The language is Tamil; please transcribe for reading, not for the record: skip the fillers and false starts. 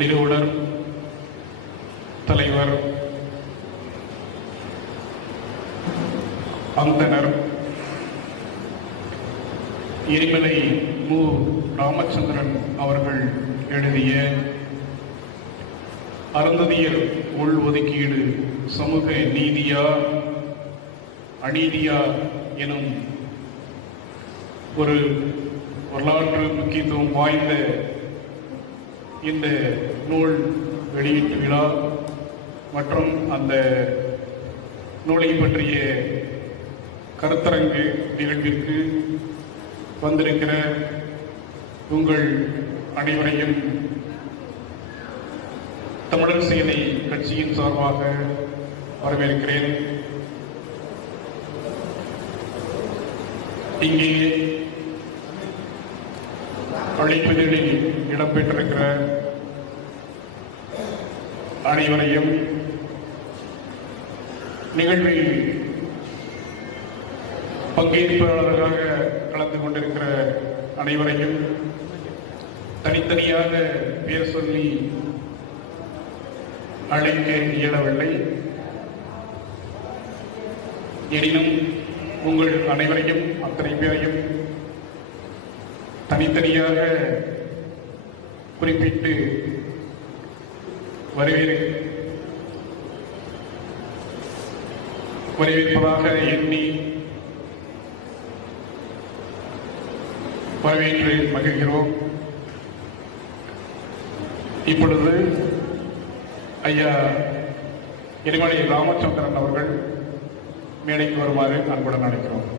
நிறுவனர், தலைவர், அந்தனர் எரிமலை மு. ராமச்சந்திரன் அவர்கள் எழுதிய அருந்ததியர் உள்ஒதுக்கீடு சமூக நீதியா அநீதியா எனும் ஒரு வரலாற்று முக்கியத்துவம் வாய்ந்த இந்த நூல் வெளியீட்டு விழா மற்றும் அந்த நூலை பற்றிய கருத்தரங்கு நிகழ்விற்கு வந்திருக்கிற உங்கள் அனைவரையும் தமிழர் சேனை கட்சியின் சார்பாக வரவேற்கிறேன். இங்கே அழைப்பிதழில் இடம்பெற்றிருக்கிற அனைவரையும், நிகழ்வில் பங்கேற்பாளர்களாக கலந்து கொண்டிருக்கிற அனைவரையும் தனித்தனியாக பேர் சொல்லி அழைக்க இயலவில்லை. எனினும் உங்கள் அனைவரையும், அத்தனை பேரையும் தனித்தனியாக குறிப்பிட்டு வரவேற்பதாக எண்ணி வரவேற்று மகிழ்கிறோம். இப்பொழுது ஐயா எரிமலை ராமச்சந்திரன் அவர்கள் மேடைக்கு வருமாறு அன்புடன் அழைக்கிறோம்.